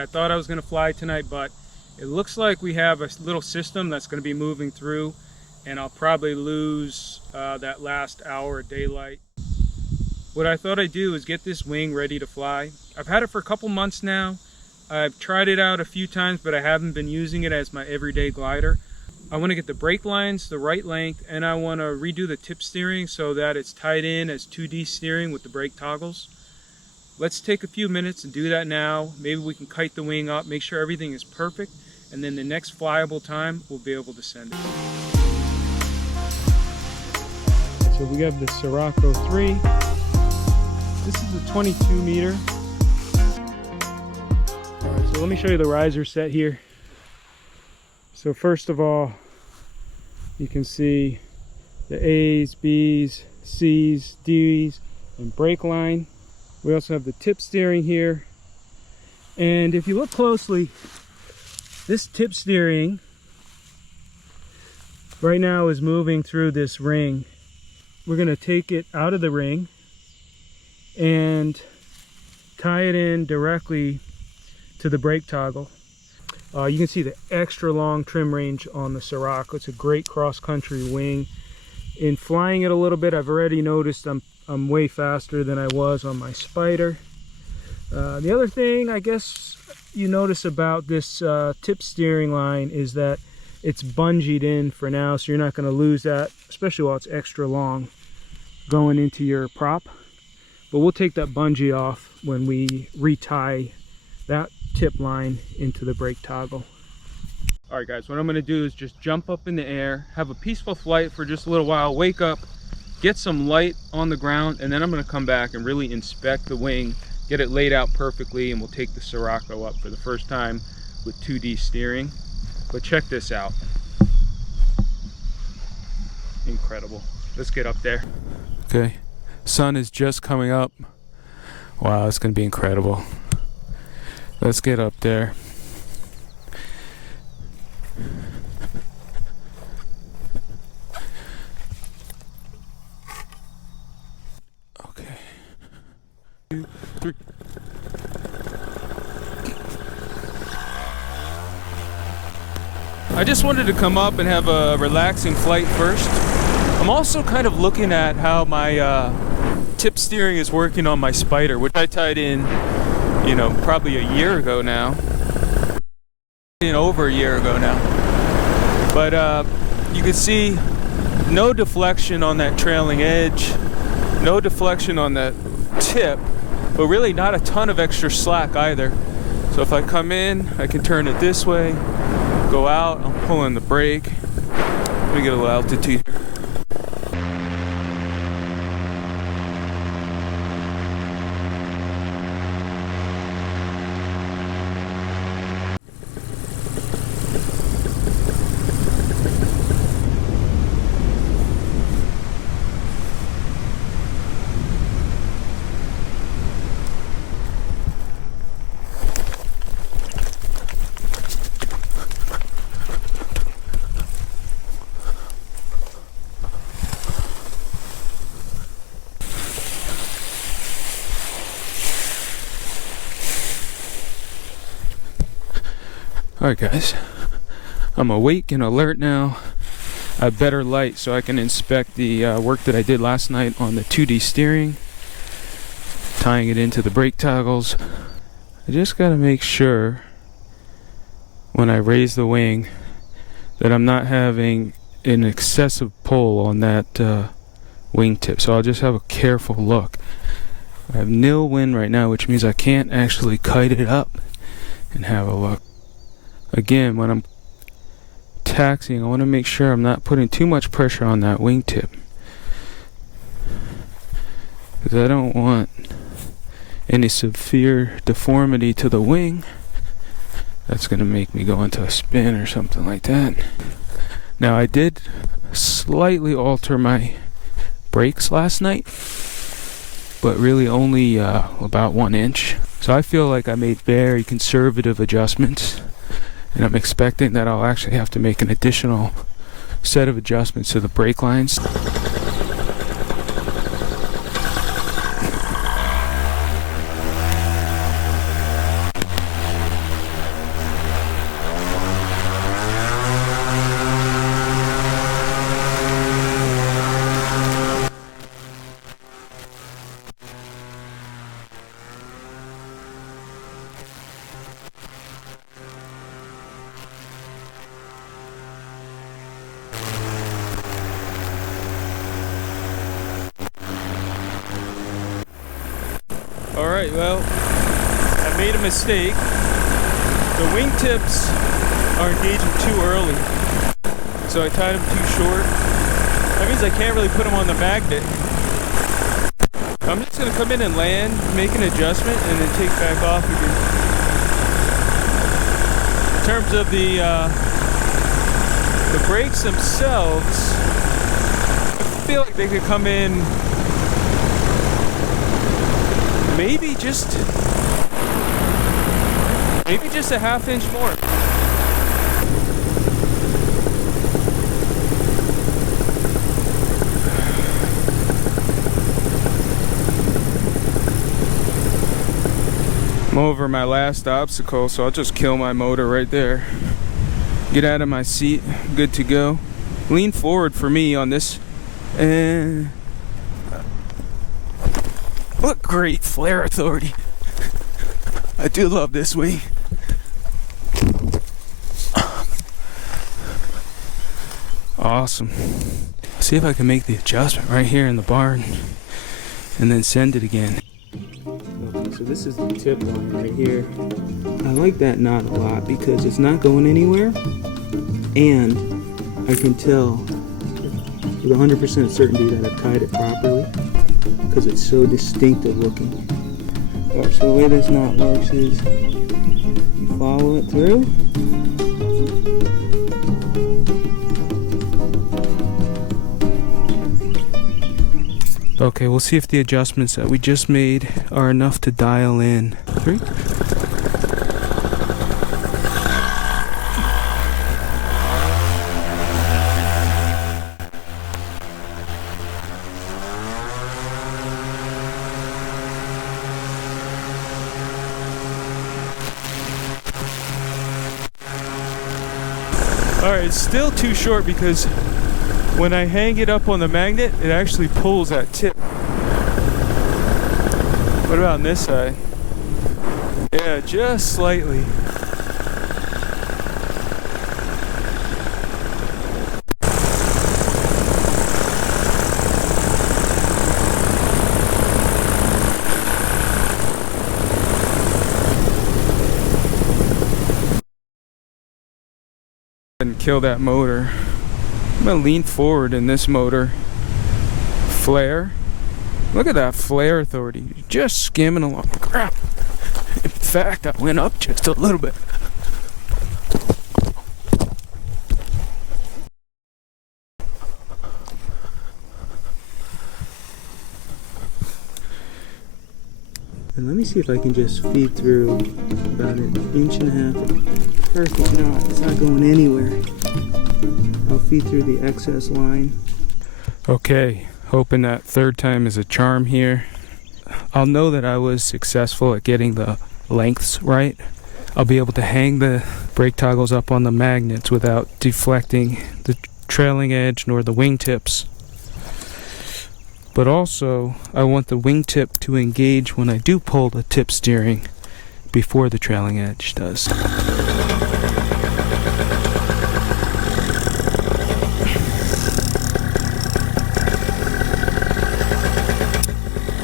I thought I was going to fly tonight, but it looks like we have a little system that's going to be moving through, and I'll probably lose that last hour of daylight. What I thought I'd do is get this wing ready to fly. I've had it for a couple months now. I've tried it out a few times, but I haven't been using it as my everyday glider. I want to get the brake lines the right length, and I want to redo the tip steering so that it's tied in as 2D steering with the brake toggles. Let's take a few minutes and do that now. Maybe we can kite the wing up, make sure everything is perfect, and then the next flyable time we'll be able to send it. So we have the Sirocco 3. This is a 22 meter. Alright, so let me show you the riser set here. So first of all, you can see the A's, B's, C's, D's, and brake line. We also have the tip steering here. And if you look closely, this tip steering right now is moving through this ring. We're going to take it out of the ring and tie it in directly to the brake toggle. You can see the extra long trim range on the Sirocco. It's a great cross-country wing. In flying it a little bit, I've already noticed I'm way faster than I was on my Spider. The other thing I guess you notice about this tip steering line is that it's bungeed in for now, so you're not going to lose that, especially while it's extra long going into your prop. But we'll take that bungee off when we retie that tip line into the brake toggle. Alright guys, what I'm going to do is just jump up in the air, have a peaceful flight for just a little while, wake up, get some light on the ground, and then I'm going to come back and really inspect the wing, get it laid out perfectly, and we'll take the Sirocco up for the first time with 2D steering. But check this out. Incredible. Let's get up there. Okay, sun is just coming up. Wow, it's going to be incredible. Let's get up there. Okay. 2, 3. I just wanted to come up and have a relaxing flight first. I'm also kind of looking at how my tip steering is working on my Spider, which I tied in, you know, probably a year ago now. Over a year ago now. But you can see no deflection on that trailing edge, no deflection on that tip, but really not a ton of extra slack either. So if I come in, I can turn it this way, go out, I'm pulling the brake. Let me get a little altitude. Alright guys, I'm awake and alert now. I have better light so I can inspect the work that I did last night on the 2D steering, tying it into the brake toggles. I just gotta make sure when I raise the wing that I'm not having an excessive pull on that wingtip, so I'll just have a careful look. I have nil wind right now, which means I can't actually kite it up and have a look. Again, when I'm taxiing, I want to make sure I'm not putting too much pressure on that wingtip, because I don't want any severe deformity to the wing that's going to make me go into a spin or something like that. Now, I did slightly alter my brakes last night, but really only about 1 inch. So I feel like I made very conservative adjustments. And I'm expecting that I'll actually have to make an additional set of adjustments to the brake lines. Alright, well, I made a mistake. The wingtips are engaging too early, so I tied them too short. That means I can't really put them on the magnet. I'm just going to come in and land, make an adjustment, and then take back off again. In terms of the brakes themselves, I feel like they could come in maybe just a ½ inch more. I'm over my last obstacle, so I'll just kill my motor right there. Get out of my seat, good to go. Lean forward for me on this. And what great flare authority. I do love this wing. Awesome. See if I can make the adjustment right here in the barn and then send it again. Okay, so this is the tip line right here. I like that knot a lot because it's not going anywhere, and I can tell with 100% certainty that I've tied it properly because it's so distinctive looking. Alright, so the way this knot works is you follow it through. Okay, we'll see if the adjustments that we just made are enough to dial in. 3. Alright, it's still too short because when I hang it up on the magnet, it actually pulls that tip. What about on this side? Yeah, just slightly. And kill that motor. I'm gonna lean forward in this motor. Flare. Look at that flare authority. Just skimming along. Crap. In fact, I went up just a little bit. And let me see if I can just feed through about 1.5 inches. Perfect knot. It's not going anywhere. I'll feed through the excess line. Okay, hoping that third time is a charm here. I'll know that I was successful at getting the lengths right. I'll be able to hang the brake toggles up on the magnets without deflecting the trailing edge nor the wingtips. But also, I want the wingtip to engage when I do pull the tip steering before the trailing edge does.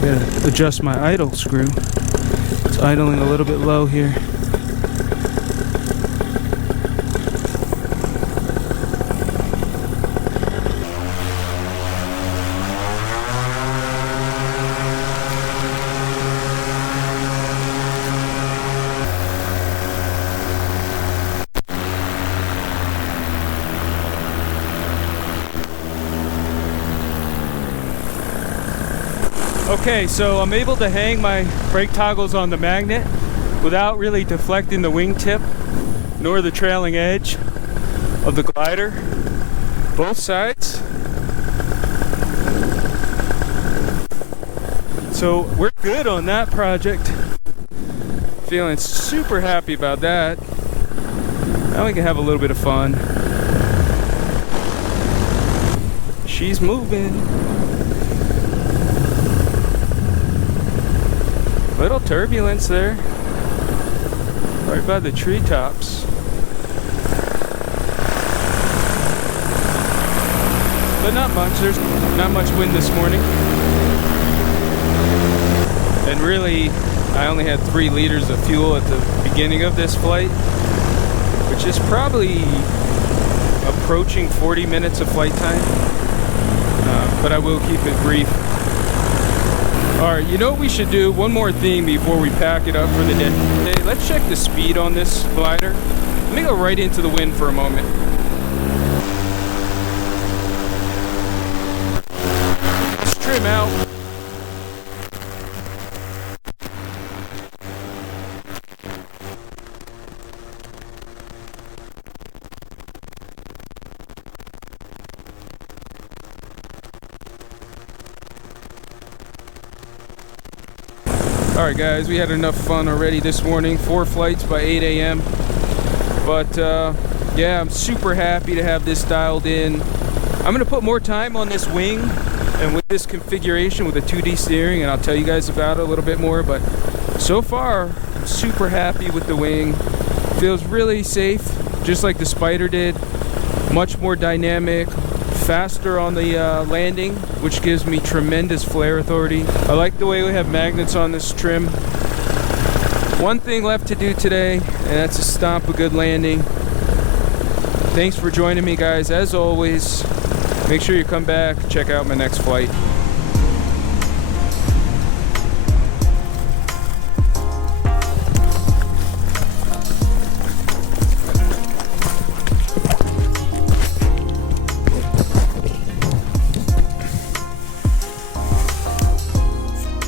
Gotta adjust my idle screw. It's idling a little bit low here. Okay, so I'm able to hang my brake toggles on the magnet without really deflecting the wingtip nor the trailing edge of the glider. Both sides. So we're good on that project. Feeling super happy about that. Now we can have a little bit of fun. She's moving. Little turbulence there, right by the treetops. But not much, there's not much wind this morning. And really, I only had 3 liters of fuel at the beginning of this flight, which is probably approaching 40 minutes of flight time, but I will keep it brief. Alright, you know what we should do? One more thing before we pack it up for the day. Let's check the speed on this glider. Let me go right into the wind for a moment. Let's trim out. Alright guys, we had enough fun already this morning. 4 flights by 8 a.m. But yeah, I'm super happy to have this dialed in. I'm going to put more time on this wing and with this configuration with a 2D steering, and I'll tell you guys about it a little bit more. But so far, I'm super happy with the wing. Feels really safe, just like the Spider did. Much more dynamic, faster on the landing, which gives me tremendous flare authority. I like the way we have magnets on this trim. One thing left to do today, and that's to stomp a good landing. Thanks for joining me, guys. As always, make sure you come back, check out my next flight.